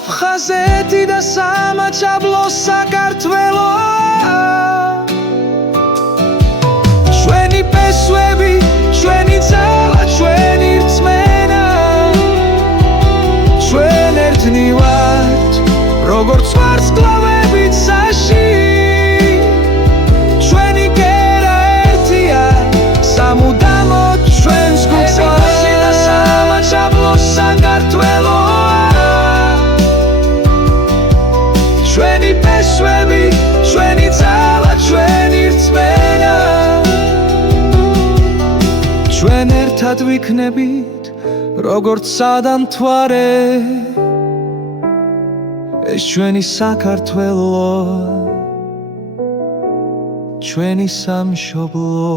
აფხაზეთი და სამაჩაბლო საქართველოა ჩვენი ფესვები ჩვენი ძალა ჩვენი რწმენა ჩვენ ერთნი ვართ როგორც ვარსკვლავები ცაში ჩვენი კერა ერთია სამუდამოდ ჩვენს გულში და სამაჩაბლო საქართველოა ჩვენი ფესვები ჩვენი ძალა ჩვენი რწმენა ჩვენ ერთად ვიქნებით როგორც სადამთვარე ეს ჩვენი საქართველო ჩვენი სამშობლო